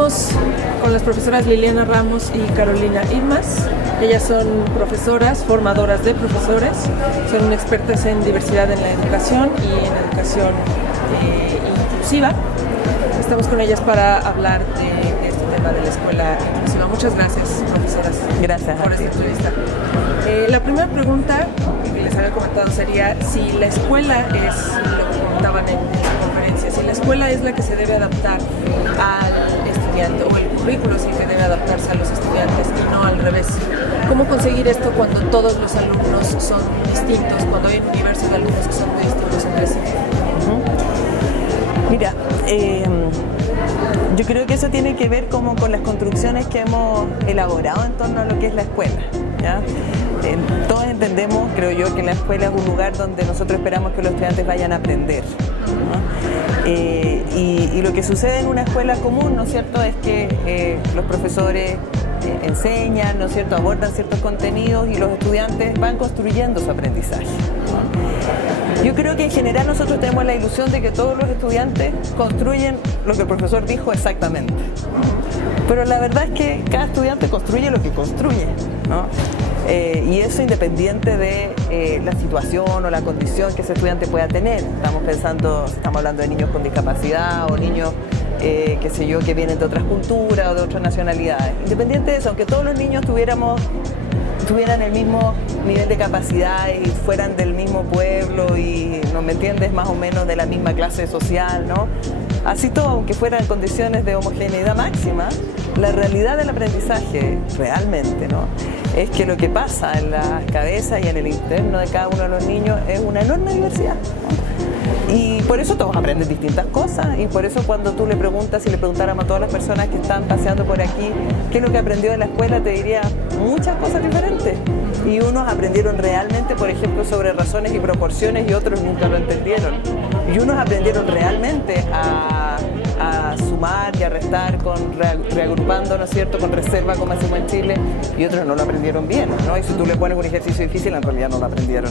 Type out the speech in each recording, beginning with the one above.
Estamos con las profesoras Liliana Ramos y Carolina Irmas. Ellas son profesoras, formadoras de profesores, son expertas en diversidad en la educación y en educación inclusiva. Estamos con ellas para hablar de este tema de la escuela inclusiva. Muchas gracias, profesoras. Gracias por esta entrevista. La primera pregunta que les había comentado sería si la escuela es, lo que comentaban en la conferencia, si la escuela es la que se debe adaptar al estudiante o el currículo es el que debe adaptarse a los estudiantes y no al revés. ¿Cómo conseguir esto cuando todos los alumnos son distintos, cuando hay un universo de alumnos que son muy distintos entre sí? Mira, yo creo que eso tiene que ver como con las construcciones que hemos elaborado en torno a lo que es la escuela, ¿ya? Todos entendemos, creo yo, que la escuela es un lugar donde nosotros esperamos que los estudiantes vayan a aprender, ¿no? Y lo que sucede en una escuela común, ¿no es cierto?, es que los profesores enseñan, ¿no es cierto?, abordan ciertos contenidos y los estudiantes van construyendo su aprendizaje, ¿no? Yo creo que en general nosotros tenemos la ilusión de que todos los estudiantes construyen lo que el profesor dijo exactamente, pero la verdad es que cada estudiante construye lo que construye, ¿no? Y eso independiente de la situación o la condición que ese estudiante pueda tener. Estamos hablando de niños con discapacidad o niños qué sé yo, que vienen de otras culturas o de otras nacionalidades. Independiente de eso, aunque todos los niños tuvieran el mismo nivel de capacidad y fueran del mismo pueblo y, ¿no me entiendes?, más o menos de la misma clase social, ¿no? Así todo, aunque fueran condiciones de homogeneidad máxima, la realidad del aprendizaje realmente, ¿no?, es que lo que pasa en las cabezas y en el interno de cada uno de los niños es una enorme diversidad, ¿no? Y por eso todos aprenden distintas cosas y por eso cuando tú le preguntas, si le preguntáramos a todas las personas que están paseando por aquí qué es lo que aprendió de la escuela, te diría muchas cosas diferentes. Y unos aprendieron realmente, por ejemplo, sobre razones y proporciones y otros nunca lo entendieron. Y unos aprendieron realmente a sumar y a restar reagrupando, ¿no es cierto?, con reserva como hacemos en Chile, y otros no lo aprendieron bien, ¿no? Y si tú le pones un ejercicio difícil, en realidad no lo aprendieron.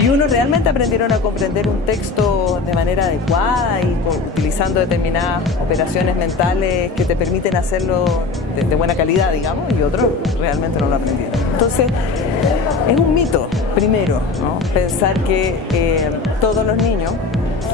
Y unos realmente aprendieron a comprender un texto de manera adecuada y utilizando determinadas operaciones mentales que te permiten hacerlo de buena calidad, digamos, y otros realmente no lo aprendieron. Entonces, es un mito, primero, ¿no?, pensar que todos los niños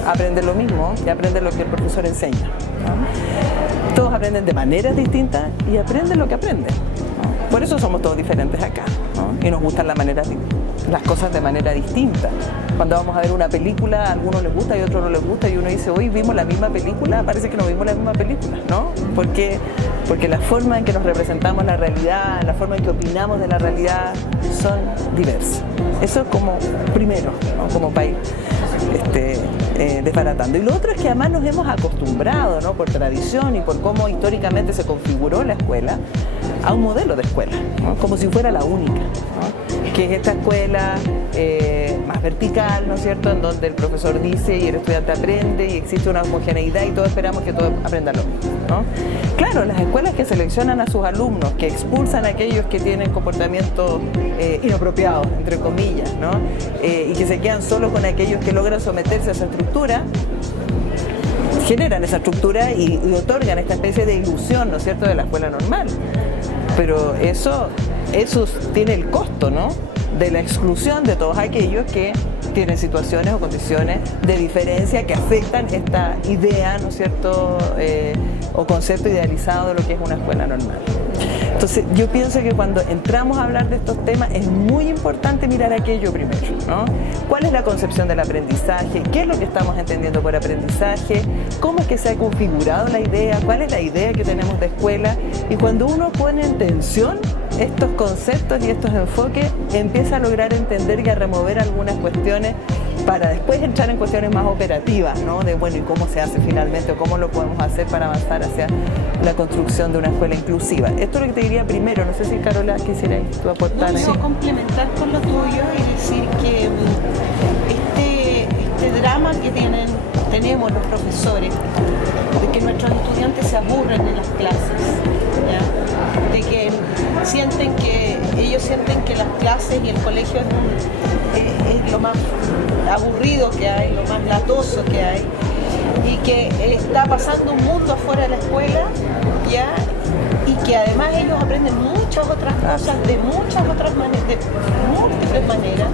aprenden lo mismo y aprenden lo que el profesor enseña, ¿no? Todos aprenden de maneras distintas y aprenden lo que aprenden, ¿no? Por eso somos todos diferentes acá, ¿no? Y nos gustan las cosas de manera distinta. Cuando vamos a ver una película, a algunos les gusta y a otros no les gusta, y uno dice, hoy vimos la misma película, parece que no vimos la misma película, ¿no? Porque la forma en que nos representamos la realidad, la forma en que opinamos de la realidad son diversas. Eso como primero, ¿no?, como país. Desbaratando. Y lo otro es que además nos hemos acostumbrado, ¿no?, por tradición y por cómo históricamente se configuró la escuela, a un modelo de escuela, ¿no?, como si fuera la única, ¿no?, que es esta escuela más vertical, ¿no es cierto?, en donde el profesor dice y el estudiante aprende y existe una homogeneidad y todos esperamos que todos aprendan lo mismo, ¿no? Claro, las escuelas que seleccionan a sus alumnos, que expulsan a aquellos que tienen comportamientos inapropiados, entre comillas, ¿no?, y que se quedan solo con aquellos que logran someterse a esa estructura, generan esa estructura y otorgan esta especie de ilusión, ¿no es cierto?, de la escuela normal. Pero eso tiene el costo, ¿no?, de la exclusión de todos aquellos que tienen situaciones o condiciones de diferencia que afectan esta idea, ¿no es cierto?, o concepto idealizado de lo que es una escuela normal. Entonces, yo pienso que cuando entramos a hablar de estos temas es muy importante mirar aquello primero, ¿no? ¿Cuál es la concepción del aprendizaje? ¿Qué es lo que estamos entendiendo por aprendizaje? ¿Cómo es que se ha configurado la idea? ¿Cuál es la idea que tenemos de escuela? Y cuando uno pone en tensión estos conceptos y estos enfoques, empieza a lograr entender y a remover algunas cuestiones para después entrar en cuestiones más operativas, ¿no?, de bueno, ¿y cómo se hace finalmente o cómo lo podemos hacer para avanzar hacia la construcción de una escuela inclusiva? Esto es lo que te diría primero, no sé si Carola quisieras tú aportar. No, complementar con lo tuyo y decir que este drama que tenemos los profesores, de que nuestros estudiantes se aburren en las clases, ¿ya?, de que ellos sienten que las clases y el colegio es lo más aburrido que hay, lo más latoso que hay, y que está pasando un mundo afuera de la escuela, ¿ya? Y que además ellos aprenden muchas otras cosas de muchas otras maneras, de múltiples maneras,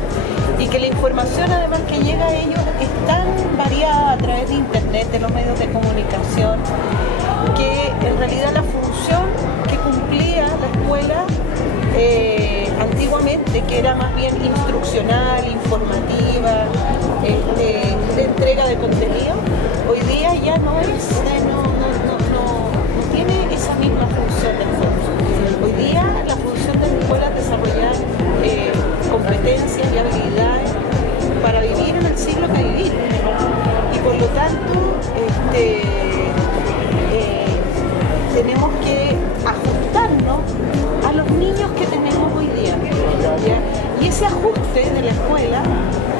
y que la información además que llega a ellos es tan variada a través de internet, de los medios de comunicación, que en realidad la función que cumplía la escuela antiguamente, que era más bien instruccional, informativa, de entrega de contenido, hoy día ya no es, no tiene esa misma función en el fondo. Hoy día la función de la escuela es desarrollar competencias y habilidades para vivir en el siglo que vivimos. Y por lo tanto, tenemos que ajustarnos a los niños que tenemos hoy día, ¿ya? Y ese ajuste de la escuela,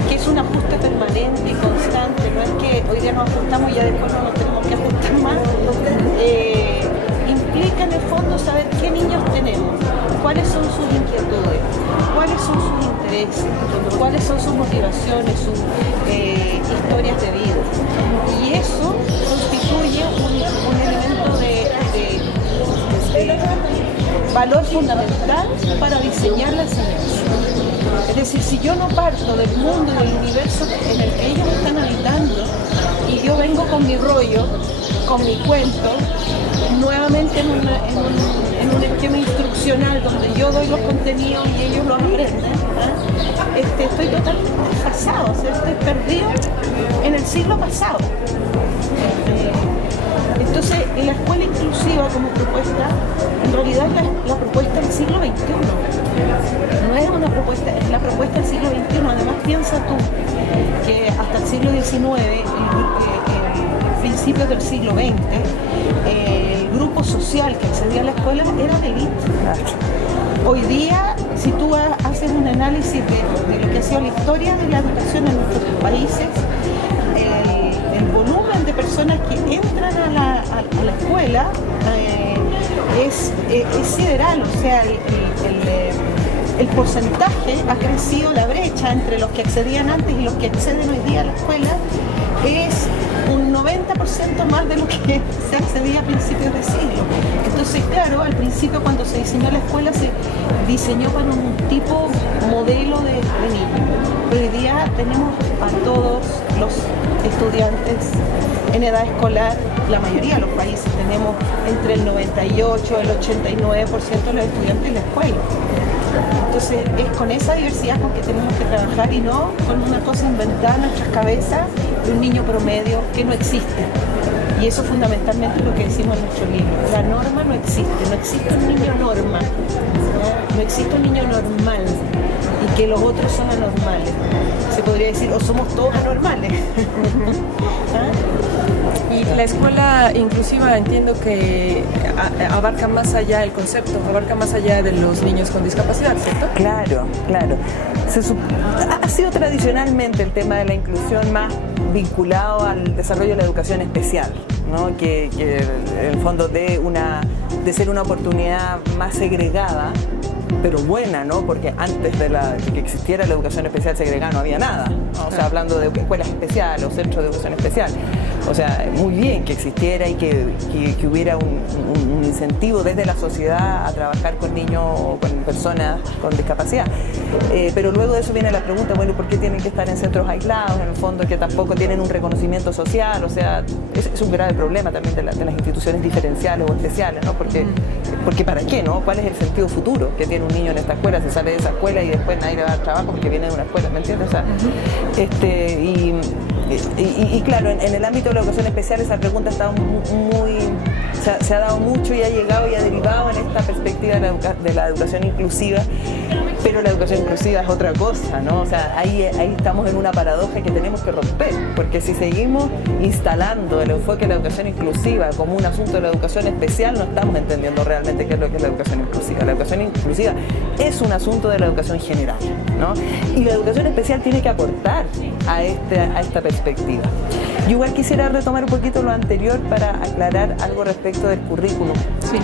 que es un ajuste permanente y constante, no es que hoy día nos ajustamos y ya después no nos tenemos que ajustar más, implica en el fondo saber qué niños tenemos, cuáles son sus inquietudes, cuáles son sus intereses, cuáles son sus motivaciones, sus historias de vida. Y eso constituye un elemento de valor fundamental para diseñar la enseñanza. Es decir, si yo no parto del mundo, del universo en el que ellos están habitando, y yo vengo con mi rollo, con mi cuento, nuevamente en un esquema instruccional donde yo doy los contenidos y ellos los aprenden, estoy totalmente desfasado, o sea, estoy perdido en el siglo pasado. Entonces, la escuela inclusiva como propuesta, en realidad es la propuesta del siglo XXI. No es una propuesta, es la propuesta del siglo XXI. Además, piensa tú que hasta el siglo XIX, principios del siglo XX, el grupo social que accedía a la escuela era de élite. Hoy día, si tú haces un análisis de lo que ha sido la historia de la educación en nuestros países, el volumen de personas que entran a la escuela es sideral, o sea, el porcentaje ha crecido, la brecha entre los que accedían antes y los que acceden hoy día a la escuela es un 90% más de lo que se accedía a principios de siglo. Entonces, claro, al principio cuando se diseñó la escuela se diseñó para un tipo modelo de niño. Pero hoy día tenemos a todos los estudiantes en edad escolar, la mayoría de los países tenemos entre el 98 y el 89% de los estudiantes en la escuela. Entonces es con esa diversidad con que tenemos que trabajar y no con una cosa inventada en nuestras cabezas de un niño promedio que no existe. Y eso fundamentalmente es lo que decimos en nuestro libro. La norma no existe un niño norma, no existe un niño normal y que los otros son anormales. Se podría decir, o somos todos anormales. Y la escuela inclusiva entiendo que abarca más allá el concepto, abarca más allá de los niños con discapacidad, ¿cierto? Claro. Ha sido tradicionalmente el tema de la inclusión más vinculado al desarrollo de la educación especial, ¿no? Que en el fondo de ser una oportunidad más segregada, pero buena, ¿no? Porque antes de que existiera la educación especial segregada no había nada, ¿no? O sea, hablando de escuelas especiales o centros de educación especial. O sea, muy bien que existiera y que hubiera un incentivo desde la sociedad a trabajar con niños o con personas con discapacidad. Pero luego de eso viene la pregunta, bueno, ¿por qué tienen que estar en centros aislados, en el fondo, que tampoco tienen un reconocimiento social? O sea, es un grave problema también de las instituciones diferenciales o especiales, ¿no? Porque ¿para qué, no? ¿Cuál es el sentido futuro que tiene un niño en esta escuela? Se sale de esa escuela y después nadie le va a dar trabajo porque viene de una escuela, ¿me entiendes? O sea, y claro, en el ámbito de la educación especial esa pregunta está se ha dado mucho y ha llegado y ha derivado en esta perspectiva de la educación inclusiva, pero la educación inclusiva es otra cosa, ¿no? O sea, ahí estamos en una paradoja que tenemos que romper, porque si seguimos instalando el enfoque de la educación inclusiva como un asunto de la educación especial, no estamos entendiendo realmente qué es lo que es la educación inclusiva. La educación inclusiva es un asunto de la educación general, ¿no? Y la educación especial tiene que aportar a esta perspectiva. Yo igual quisiera retomar un poquito lo anterior para aclarar algo respecto del currículum. Sí.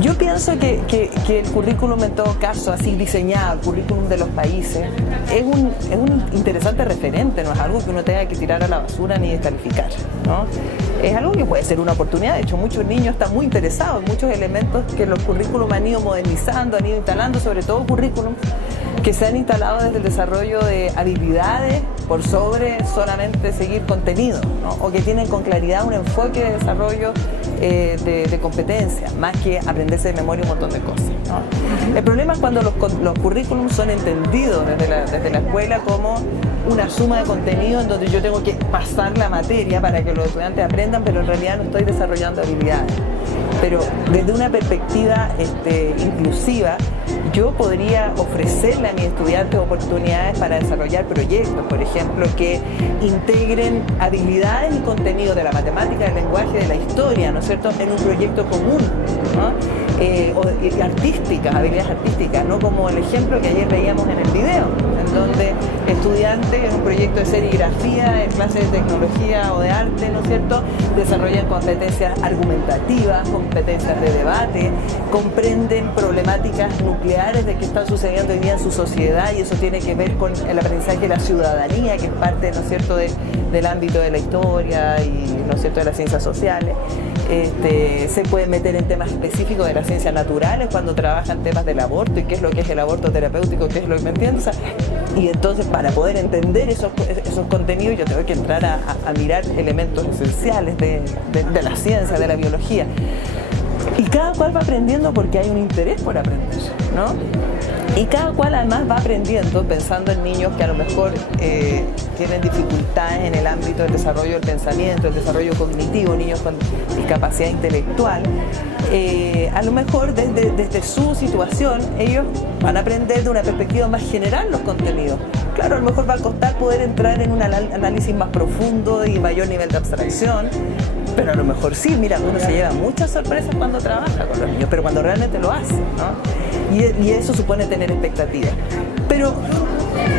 Yo pienso que el currículum en todo caso, así diseñado, el currículum de los países, es un interesante referente, no es algo que uno tenga que tirar a la basura ni descalificar, ¿no? Es algo que puede ser una oportunidad. De hecho, muchos niños están muy interesados en muchos elementos que los currículum han ido modernizando, han ido instalando, sobre todo currículum que se han instalado desde el desarrollo de habilidades por sobre solamente seguir contenido, ¿no? O que tienen con claridad un enfoque de desarrollo de competencias, más que aprenderse de memoria un montón de cosas, ¿no? El problema es cuando los currículums son entendidos desde la escuela como una suma de contenido en donde yo tengo que pasar la materia para que los estudiantes aprendan, pero en realidad no estoy desarrollando habilidades. Pero desde una perspectiva inclusiva, yo podría ofrecerle a mis estudiantes oportunidades para desarrollar proyectos, por ejemplo, que integren habilidades y contenido de la matemática, del lenguaje, de la historia, ¿no es cierto?, en un proyecto común, ¿no? O artísticas, habilidades artísticas, no como el ejemplo que ayer veíamos en el video, en donde estudiantes en un proyecto de serigrafía, en clases de tecnología o de arte, ¿no es cierto?, desarrollan competencias argumentativas, competencias de debate, comprenden problemáticas nucleares de qué está sucediendo hoy día en su sociedad, y eso tiene que ver con el aprendizaje de la ciudadanía, que es parte, ¿no es cierto?, del ámbito de la historia y, ¿no es cierto?, de las ciencias sociales. Se puede meter en temas específicos de las ciencias naturales cuando trabajan temas del aborto y qué es lo que es el aborto terapéutico, qué es lo que me entiendes. O sea, y entonces para poder entender esos contenidos yo tengo que entrar a mirar elementos esenciales de la ciencia, de la biología. Y cada cual va aprendiendo porque hay un interés por aprender, ¿no? Y cada cual además va aprendiendo pensando en niños que a lo mejor tienen dificultades en el ámbito del desarrollo del pensamiento, el desarrollo cognitivo, niños con discapacidad intelectual. A lo mejor desde su situación ellos van a aprender de una perspectiva más general los contenidos. Claro, a lo mejor va a costar poder entrar en un análisis más profundo y mayor nivel de abstracción, pero a lo mejor sí, mira, uno se lleva muchas sorpresas cuando trabaja con los niños, pero cuando realmente lo hace, ¿no? Y eso supone tener expectativas. Pero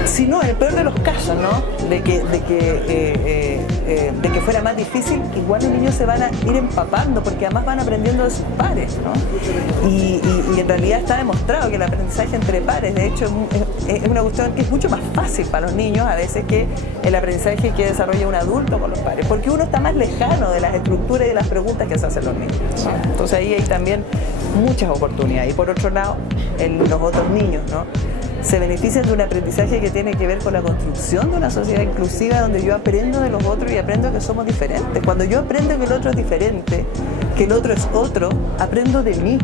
si no, en el peor de los casos, ¿no?, de que fuera más difícil, igual los niños se van a ir empapando porque además van aprendiendo de sus pares, ¿no? Y en realidad está demostrado que el aprendizaje entre pares, de hecho, es una cuestión que es mucho más fácil para los niños a veces que el aprendizaje que desarrolla un adulto con los pares, porque uno está más lejano de las estructuras y de las preguntas que se hacen los niños, ¿no? Entonces ahí hay también muchas oportunidades. Y por otro lado, los otros niños, ¿no?, se benefician de un aprendizaje que tiene que ver con la construcción de una sociedad inclusiva donde yo aprendo de los otros y aprendo que somos diferentes. Cuando yo aprendo que el otro es diferente, que el otro es otro, aprendo de mí,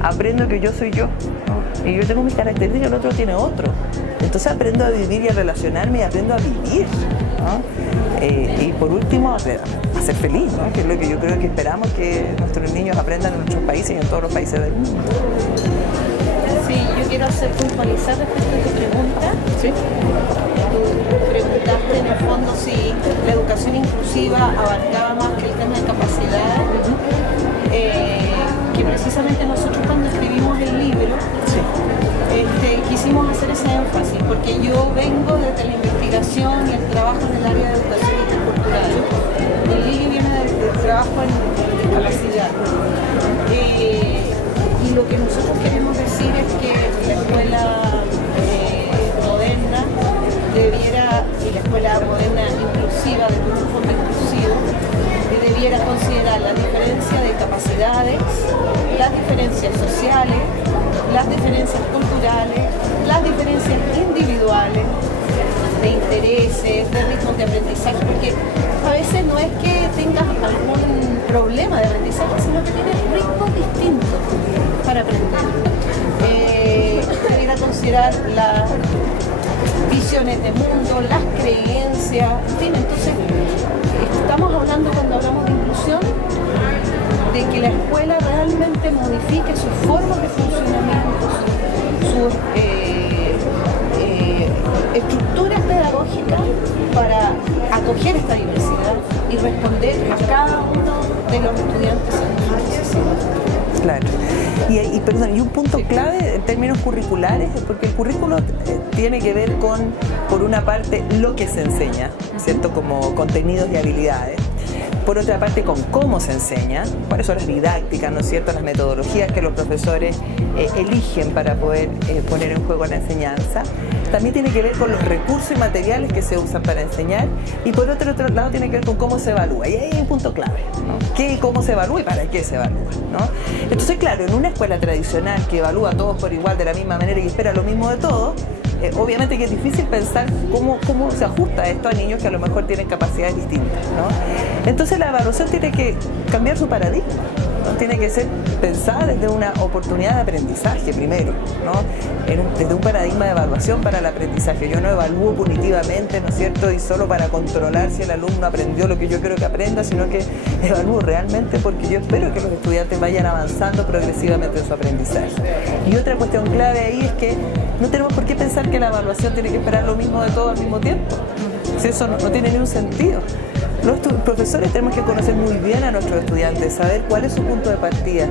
aprendo que yo soy yo, ¿no? Y yo tengo mis características y el otro tiene otro. Entonces aprendo a vivir y a relacionarme y aprendo a vivir, ¿no? Y por último, a ser feliz, ¿no?, que es lo que yo creo que esperamos que nuestros niños aprendan en nuestros países y en todos los países del mundo. Sí, yo quiero puntualizar respecto a tu pregunta. ¿Sí? Tú preguntaste en el fondo si la educación inclusiva abarcaba más que el tema de capacidad, que precisamente nosotros cuando escribimos el libro quisimos hacer ese énfasis, porque yo vengo desde la investigación y el trabajo en el área de educación intercultural, y Lili viene del trabajo en discapacidad. Y lo que nosotros queremos decir es que la escuela moderna y la escuela moderna inclusiva, de un enfoque inclusivo, debiera considerar la diferencia de capacidades, las diferencias sociales, las diferencias culturales, las diferencias individuales, de intereses, de ritmos de aprendizaje, porque a veces no es que tengas algún problema de aprendizaje, sino que tienes ritmos distintos para aprender. Debiera considerar las visiones de mundo, las creencias, en fin, entonces estamos hablando, cuando hablamos de inclusión, de que la escuela realmente modifique sus formas de funcionamiento, sus estructuras pedagógicas para acoger esta diversidad y responder a cada uno de los estudiantes en sus necesidades. Claro. Y un punto clave en términos curriculares, porque el currículo tiene que ver con, por una parte, lo que se enseña, ¿cierto?, como contenidos y habilidades. Por otra parte, con cómo se enseña, cuáles son las didácticas, ¿no es cierto?, las metodologías que los profesores eligen para poder poner en juego la enseñanza. También tiene que ver con los recursos y materiales que se usan para enseñar, y por otro lado tiene que ver con cómo se evalúa, y ahí hay un punto clave, ¿no? ¿Qué y cómo se evalúa y para qué se evalúa, ¿no? Entonces, claro, en una escuela tradicional que evalúa a todos por igual de la misma manera y espera lo mismo de todos, obviamente que es difícil pensar cómo se ajusta esto a niños que a lo mejor tienen capacidades distintas, ¿no? Entonces la evaluación tiene que cambiar su paradigma, ¿no? Tiene que ser pensada desde una oportunidad de aprendizaje primero, ¿no? Desde un paradigma de evaluación para el aprendizaje. Yo no evalúo punitivamente, ¿no es cierto?, y solo para controlar si el alumno aprendió lo que yo quiero que aprenda, sino que evalúo realmente porque yo espero que los estudiantes vayan avanzando progresivamente en su aprendizaje. Y otra cuestión clave ahí es que no tenemos por qué pensar que la evaluación tiene que esperar lo mismo de todo al mismo tiempo. Si eso no tiene ningún sentido. Los profesores tenemos que conocer muy bien a nuestros estudiantes, saber cuál es su punto de partida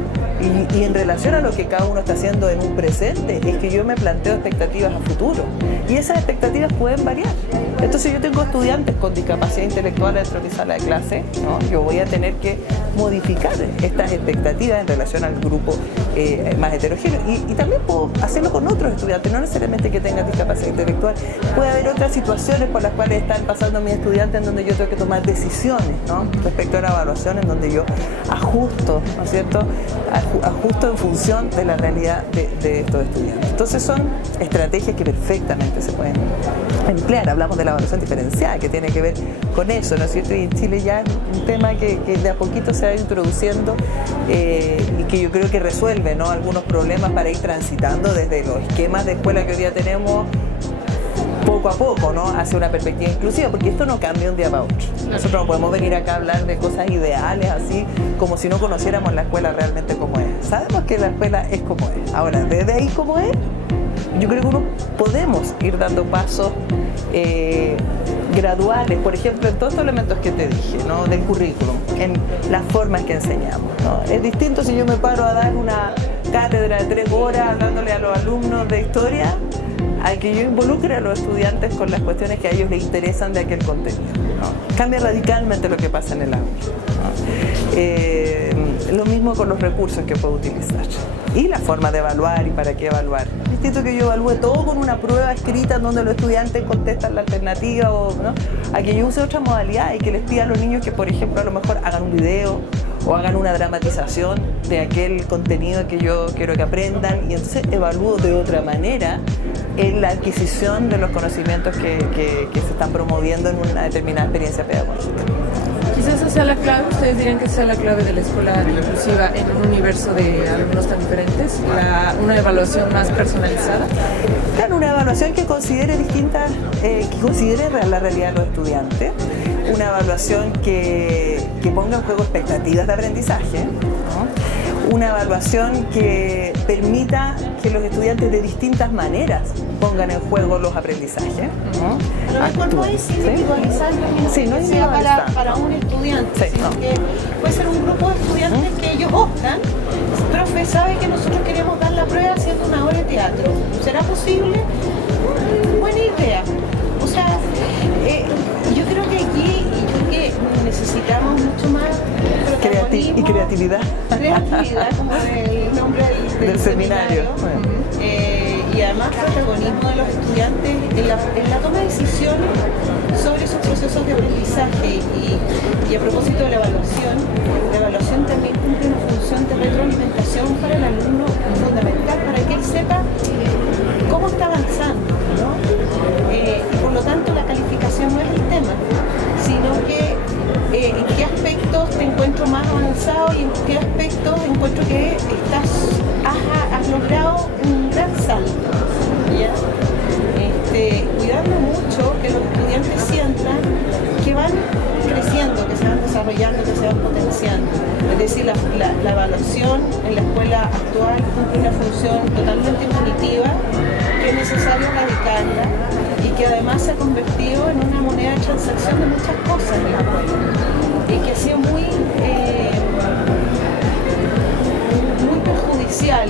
y en relación a lo que cada uno está haciendo en un presente, es que yo me planteo expectativas a futuro y esas expectativas pueden variar. Entonces yo tengo estudiantes con discapacidad intelectual dentro de mi sala de clase, ¿no? Yo voy a tener que modificar estas expectativas en relación al grupo más heterogéneo y también puedo hacerlo con otros estudiantes, no necesariamente que tengan discapacidad intelectual. Puede haber otras situaciones por las cuales están pasando mis estudiantes en donde yo tengo que tomar decisiones, ¿no?, respecto a la evaluación, en donde yo ajusto, ¿no es cierto?, ajusto en función de la realidad de estos estudiantes. Entonces son estrategias que perfectamente se pueden emplear. Hablamos de la evaluación diferenciada, que tiene que ver con eso, ¿no es cierto? Y en Chile ya es un tema que de a poquito se va introduciendo y que yo creo que resuelve, ¿no?, algunos problemas para ir transitando desde los esquemas de escuela que hoy día tenemos poco a poco, ¿no?, hacia una perspectiva inclusiva, porque esto no cambia un día para otro. Nosotros no podemos venir acá a hablar de cosas ideales así, como si no conociéramos la escuela realmente como es. Sabemos que la escuela es como es. Ahora, desde ahí como es, yo creo que podemos ir dando pasos graduales, por ejemplo, en todos estos elementos que te dije, ¿no?, del currículum, en las formas que enseñamos, ¿no? Es distinto si yo me paro a dar una cátedra de 3 horas hablándole a los alumnos de historia, a que yo involucre a los estudiantes con las cuestiones que a ellos les interesan de aquel contenido, ¿no? Cambia radicalmente lo que pasa en el aula, ¿no? Lo mismo con los recursos que puedo utilizar y la forma de evaluar y para qué evaluar. Es distinto que yo evalúe todo con una prueba escrita en donde los estudiantes contestan la alternativa, ¿no?, a que yo use otra modalidad y que les pida a los niños que, por ejemplo, a lo mejor hagan un video o hagan una dramatización de aquel contenido que yo quiero que aprendan, y entonces evalúo de otra manera en la adquisición de los conocimientos que se están promoviendo en una determinada experiencia pedagógica. Quizás esa sea la clave, ustedes dirían que esa sea la clave de la escuela inclusiva en un universo de alumnos tan diferentes, una evaluación más personalizada. Claro, una evaluación que considere distintas, que considere la realidad de los estudiantes, una evaluación que ponga en juego expectativas de aprendizaje, ¿no?, una evaluación que permita que los estudiantes de distintas maneras pongan en juego los aprendizajes, ¿no? Pero mejor no es individualizar, sí, no que es sea individualizar para un estudiante, sí, sino no, que puede ser un grupo de estudiantes que ellos optan. Profe, ¿sabe que nosotros queremos dar la prueba haciendo una obra de teatro? ¿Será posible? Buena idea. O sea, yo creo que aquí necesitamos mucho más protagonismo, creatividad, como el nombre del seminario. Bueno. Y además protagonismo de los estudiantes en la toma de decisiones sobre sus procesos de aprendizaje. Y a propósito de la evaluación también cumple una función de retroalimentación para el alumno fundamental, para que él sepa cómo está avanzando, ¿no? Y por lo tanto la calificación no es el tema, sino que en qué aspectos te encuentro más avanzado y en qué aspectos encuentro que has logrado un gran salto, ¿ya? Cuidando mucho que los estudiantes sientan que van creciendo, que se van desarrollando, que se van potenciando. Es decir, la evaluación en la escuela actual cumple una función totalmente punitiva, que es necesario erradicarla y que además se ha convertido en una moneda de transacción de muchas cosas en la escuela y que ha sido muy perjudicial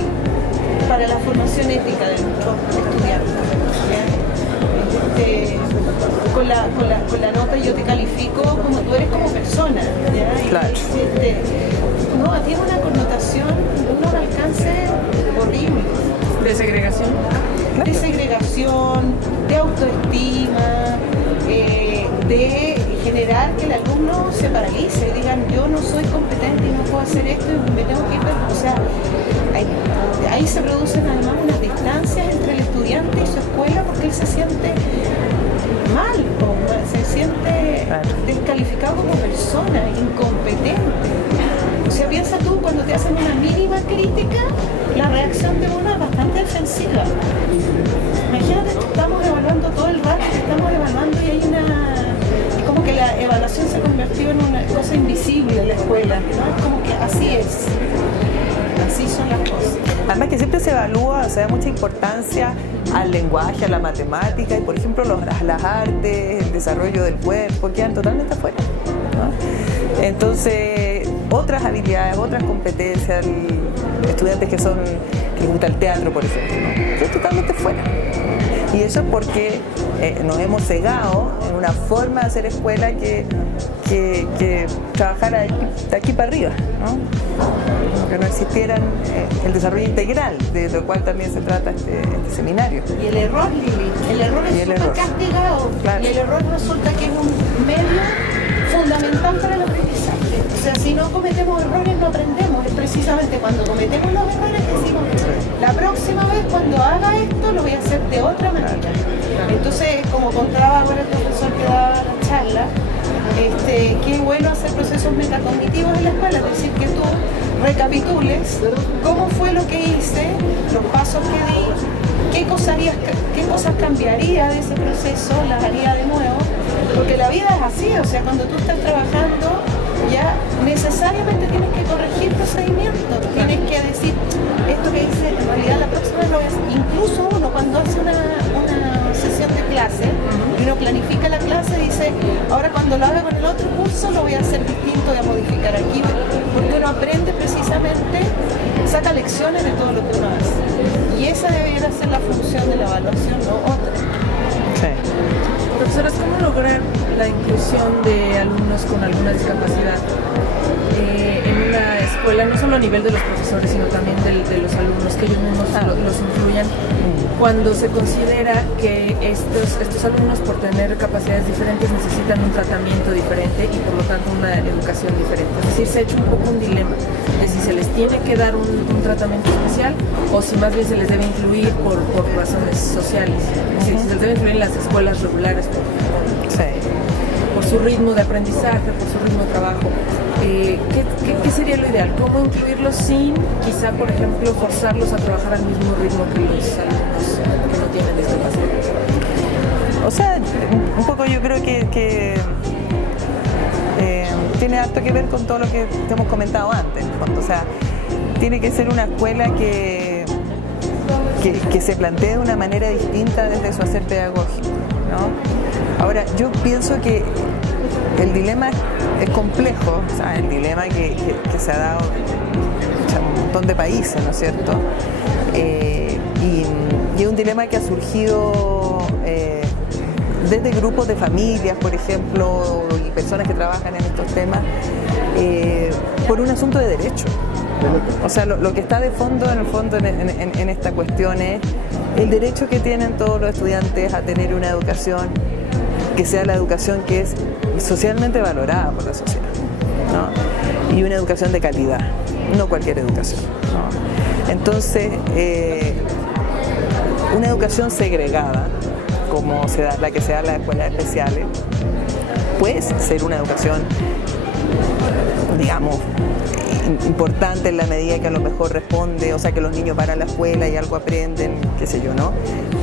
para la formación ética de nuestros estudiantes, ¿ya? con la nota yo te califico como tú eres como persona, ¿ya? Claro. No, tiene una connotación, unos alcances horribles. ¿De segregación? De segregación, de autoestima, de generar que el alumno se paralice y digan yo no soy competente y no puedo hacer esto y me tengo que ir. O sea, ahí se producen además unas distancias entre el estudiante y su escuela porque él se siente mal, se siente descalificado como persona, incompetente. O sea, piensa tú, cuando te hacen una mínima crítica, la reacción de uno es bastante defensiva. Imagínate, estamos evaluando todo el rato, estamos evaluando y hay como que la evaluación se convirtió en una cosa invisible en la escuela, ¿no? Es como que así es. Así son las cosas. Además que siempre se evalúa, se da mucha importancia al lenguaje, a la matemática y por ejemplo las artes, el desarrollo del cuerpo quedan totalmente afuera, ¿no? Entonces otras habilidades, otras competencias, estudiantes que les gusta el teatro por ejemplo, ¿no? Quedan totalmente fuera. Y eso es porque nos hemos cegado en una forma de hacer escuela que trabajara de aquí para arriba, ¿no? Que no existiera el desarrollo integral, de lo cual también se trata este seminario. Y el error, Lili, el error es súper castigado. Claro. Y el error resulta que es un medio fundamental para el aprendizaje. O sea, si no cometemos errores no aprendemos. Es precisamente cuando cometemos los errores que decimos, la próxima vez cuando haga esto lo voy a hacer de otra manera. Entonces, como contaba ahora el profesor que daba la charla, qué bueno hacer procesos metacognitivos en la escuela, es decir, que tú recapitules cómo fue lo que hice, los pasos que di, qué cosas cambiaría de ese proceso, las haría de nuevo, porque la vida es así, o sea, cuando tú estás trabajando ya necesariamente tienes que corregir procedimientos, tienes que decir esto que hice, en realidad la próxima vez lo voy a hacer. Incluso uno cuando hace una sesión de clase y uno planifica la clase dice, ahora cuando lo haga con el otro curso lo voy a hacer distinto, voy a modificar aquí, porque uno aprende precisamente, saca lecciones de todo lo que uno hace. Y esa debería ser la función de la evaluación, no otra. Sí. Profesoras, ¿cómo lograr la inclusión de alumnos con alguna discapacidad en una escuela, no solo a nivel de los profesores, sino también de los alumnos, que ellos mismos los incluyan, cuando se considera que estos alumnos, por tener capacidades diferentes, necesitan un tratamiento diferente y por lo tanto una educación diferente? Es decir, se ha hecho un poco un dilema de si se les tiene que dar un tratamiento especial o si más bien se les debe incluir por razones sociales. Es decir, si se les debe incluir en las escuelas regulares, por su ritmo de aprendizaje, por su ritmo de trabajo. ¿Qué sería lo ideal? ¿Cómo incluirlos sin, quizá, por ejemplo, forzarlos a trabajar al mismo ritmo que los alumnos que no tienen discapacidad? O sea, un poco yo creo que tiene harto que ver con todo lo que hemos comentado antes, en el fondo. O sea, tiene que ser una escuela que se plantee de una manera distinta desde su hacer pedagógico, ¿no? Ahora, yo pienso que el dilema es complejo, o sea, el dilema que se ha dado en un montón de países, ¿no es cierto? Y es un dilema que ha surgido desde grupos de familias, por ejemplo, y personas que trabajan en estos temas, por un asunto de derecho. O sea, lo que está de fondo, en esta cuestión es el derecho que tienen todos los estudiantes a tener una educación que sea la educación que es socialmente valorada por la sociedad, ¿no? Y una educación de calidad, no cualquier educación, ¿no? Entonces, una educación segregada, como la que se da en las escuelas especiales, puede ser una educación, digamos, importante en la medida que a lo mejor responde, o sea, que los niños van a la escuela y algo aprenden, qué sé yo, ¿no?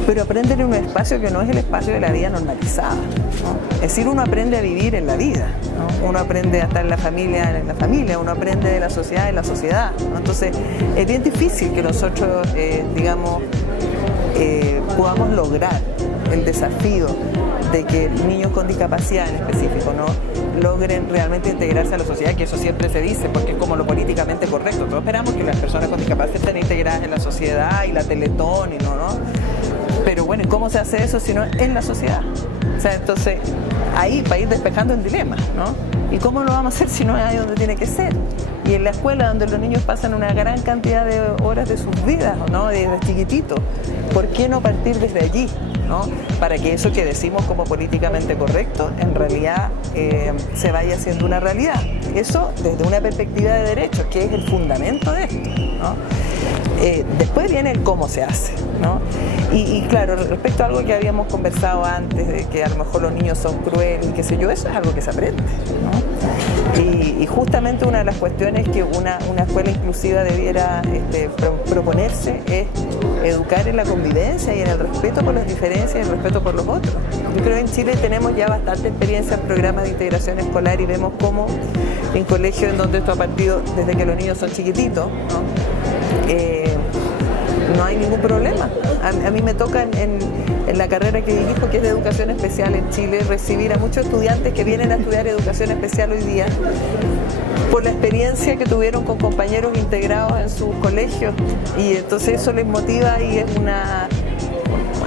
Pero aprenden en un espacio que no es el espacio de la vida normalizada, ¿no? Es decir, uno aprende a vivir en la vida, ¿no? Uno aprende a estar en la familia, uno aprende de la sociedad en la sociedad, ¿no? Entonces, es bien difícil que nosotros, digamos, podamos lograr el desafío de que niños con discapacidad en específico, ¿no?, logren realmente integrarse a la sociedad, que eso siempre se dice porque es como lo políticamente correcto. Todos esperamos que las personas con discapacidad estén integradas en la sociedad y la Teletón y no. Pero bueno, ¿y cómo se hace eso si no en la sociedad? O sea, entonces, ahí para ir despejando el dilema, ¿no? ¿Y cómo lo vamos a hacer si no es ahí donde tiene que ser? Y en la escuela, donde los niños pasan una gran cantidad de horas de sus vidas, ¿no? Desde chiquititos, ¿por qué no partir desde allí, ¿no? Para que eso que decimos como políticamente correcto, en realidad se vaya haciendo una realidad. Eso desde una perspectiva de derechos, que es el fundamento de esto, ¿no? Después viene el cómo se hace, ¿no? Y claro, respecto a algo que habíamos conversado antes, de que a lo mejor los niños son crueles y qué sé yo, eso es algo que se aprende, ¿no? Y justamente una de las cuestiones que una escuela inclusiva debiera proponerse es educar en la convivencia y en el respeto por las diferencias y el respeto por los otros. Yo creo que en Chile tenemos ya bastante experiencia en programas de integración escolar y vemos cómo en colegios en donde esto ha partido desde que los niños son chiquititos, ¿no? No hay ningún problema. A mí me toca en la carrera que dirijo, que es de educación especial en Chile, recibir a muchos estudiantes que vienen a estudiar educación especial hoy día por la experiencia que tuvieron con compañeros integrados en sus colegios, y entonces eso les motiva y es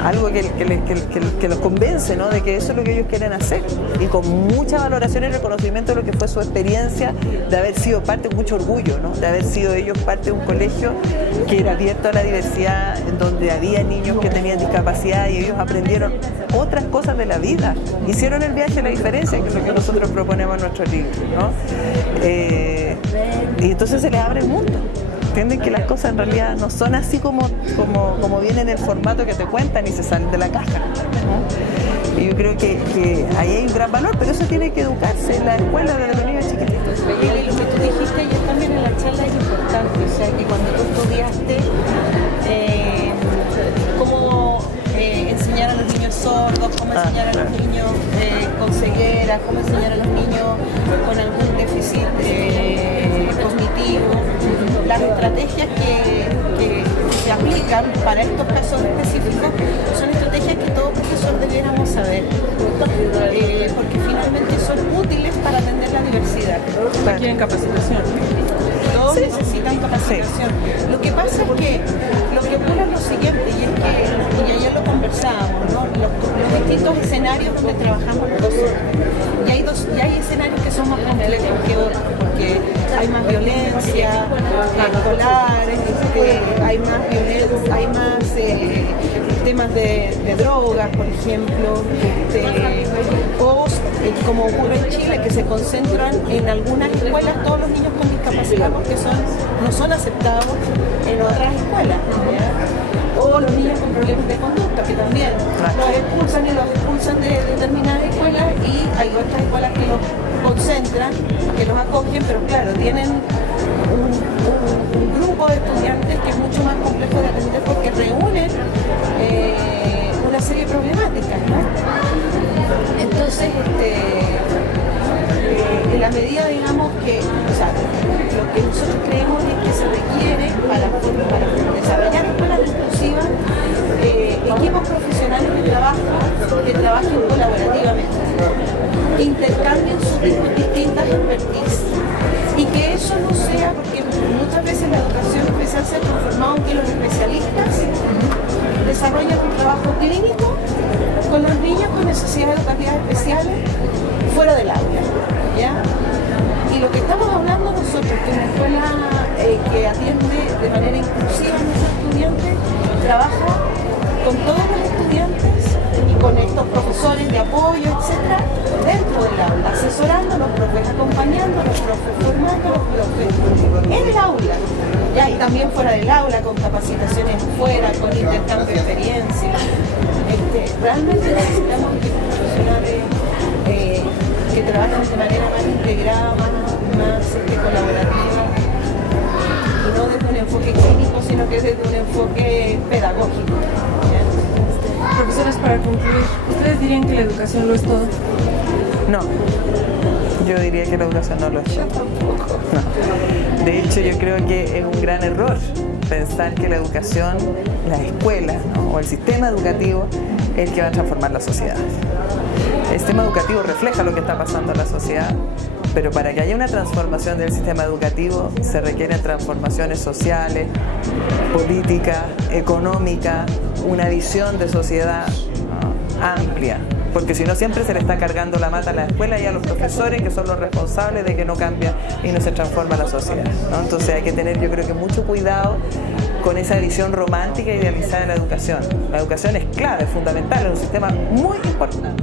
algo que los convence, ¿no? De que eso es lo que ellos quieren hacer, y con mucha valoración y reconocimiento de lo que fue su experiencia, de haber sido parte, mucho orgullo, ¿no? De haber sido ellos parte de un colegio que era abierto a la diversidad, en donde había niños que tenían discapacidad y ellos aprendieron otras cosas de la vida, hicieron el viaje a la diferencia, que es lo que nosotros proponemos en nuestro libro, ¿no? Y entonces se les abre el mundo. Entienden que las cosas en realidad no son así como vienen en el formato que te cuentan y se salen de la caja, ¿no? Y yo creo que ahí hay un gran valor, pero eso tiene que educarse en la escuela desde los niños chiquititos. Y lo que tú dijiste ayer también en la charla es importante, o sea, que cuando tú estudiaste cómo enseñar a los niños sordos, cómo enseñar a los niños con ceguera, cómo enseñar a los niños con algún déficit cognitivo, las estrategias que se aplican para estos casos específicos son estrategias que todo profesor debiéramos saber, porque finalmente son útiles para atender la diversidad. Requieren capacitación. Todos necesitan capacitación. Sí. Lo que pasa es que lo que ocurre es lo siguiente, y ayer lo conversábamos, ¿no? Los distintos escenarios donde trabajamos nosotros. Y hay escenarios que son más complejos que otros, porque hay más violencia escolar, hay más violencia, hay más temas de drogas, por ejemplo, o como ocurre en Chile, que se concentran en algunas escuelas todos los niños con discapacidad porque no son aceptados en otras escuelas, ¿ya? O los niños con problemas de conducta, que también los expulsan de determinadas escuelas, y hay otras escuelas que los concentran, que los acogen, pero claro, tienen un grupo de estudiantes que es mucho más complejo de atender porque reúnen una serie de problemáticas, ¿no? Entonces, en la medida, digamos, que, o sea, lo que nosotros creemos es que se requiere para desarrollar escuelas inclusivas equipos profesionales que trabajen colaborativamente, que intercambien sus distintas expertise, y que eso no sea, porque muchas veces la educación especial se ha transformado en que los especialistas desarrollan un trabajo clínico con los niños con necesidades educativas especiales fuera del aula, ¿ya? Y lo que estamos hablando nosotros, que una escuela que atiende de manera inclusiva a nuestros estudiantes, trabaja con todos los estudiantes y con estos profesores de apoyo, etcétera, dentro del aula, asesorando a los profes, acompañando a los profes, formando a los profes en el aula, ¿ya? Y también fuera del aula, con capacitaciones fuera, con intercambio de experiencias. Realmente necesitamos equipos profesionales que trabajen de manera más integrada, más colaborativa, y no desde un enfoque clínico, sino que desde un enfoque pedagógico, ¿ya? Profesores, para concluir, ¿ustedes dirían que la educación lo es todo? No, yo diría que la educación no lo es todo. No. De hecho, yo creo que es un gran error pensar que la educación, las escuelas, ¿no? O el sistema educativo es el que va a transformar la sociedad. El sistema educativo refleja lo que está pasando en la sociedad, Pero para que haya una transformación del sistema educativo se requieren transformaciones sociales, políticas, económicas, una visión de sociedad amplia. Porque si no, siempre se le está cargando la mata a la escuela y a los profesores, que son los responsables de que no cambia y no se transforma la sociedad, ¿no? Entonces hay que tener, yo creo que mucho cuidado con esa visión romántica e idealizada de la educación. La educación es clave, es fundamental, es un sistema muy importante,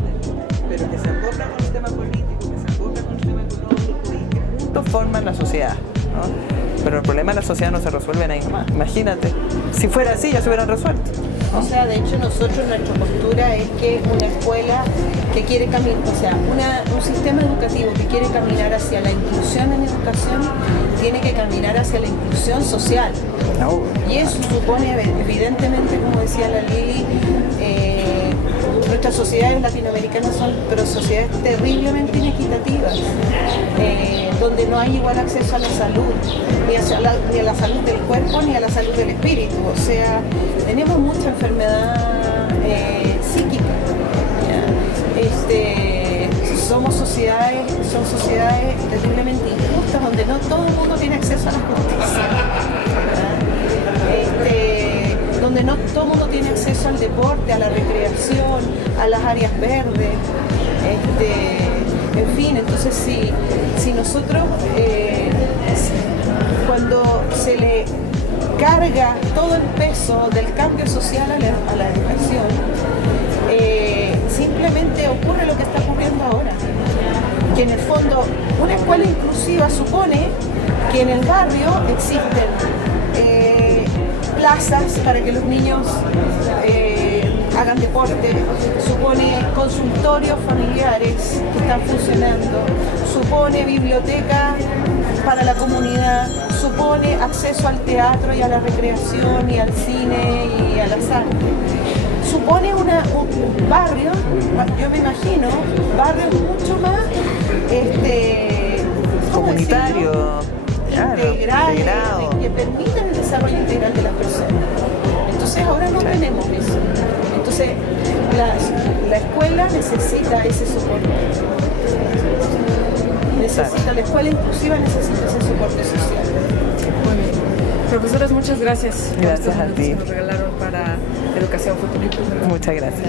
pero que se acopla con un sistema político, que se acopla con un sistema económico y que juntos forman la sociedad, ¿no? Pero el problema de la sociedad no se resuelve ahí nomás. Imagínate, si fuera así ya se hubieran resuelto. O sea, de hecho nosotros, nuestra postura es que una escuela que quiere caminar, o sea, un sistema educativo que quiere caminar hacia la inclusión en educación, tiene que caminar hacia la inclusión social. Y eso supone, evidentemente, como decía la Lili, nuestras sociedades latinoamericanas son pero sociedades terriblemente inequitativas, donde no hay igual acceso a la salud, ni a la salud del cuerpo ni a la salud del espíritu. O sea, tenemos mucha enfermedad psíquica. Son sociedades terriblemente injustas, donde no todo el mundo tiene acceso a la justicia. Donde no todo el mundo tiene acceso al deporte, a la recreación, a las áreas verdes, en fin. Entonces si nosotros cuando se le carga todo el peso del cambio social a la educación, simplemente ocurre lo que está ocurriendo ahora, que en el fondo una escuela inclusiva supone que en el barrio existen plazas para que los niños hagan deporte, supone consultorios familiares que están funcionando, supone biblioteca para la comunidad, supone acceso al teatro y a la recreación y al cine y a las artes. Supone un barrio, yo me imagino, barrios mucho más comunitario, integrado, que permitan el desarrollo integral de las personas. Entonces ahora no tenemos eso. Entonces la escuela necesita ese soporte. La escuela inclusiva necesita ese soporte social. Muy bien. Profesoras, muchas gracias. Gracias a ti. Que nos regalaron para Educación Futuro. Muchas gracias.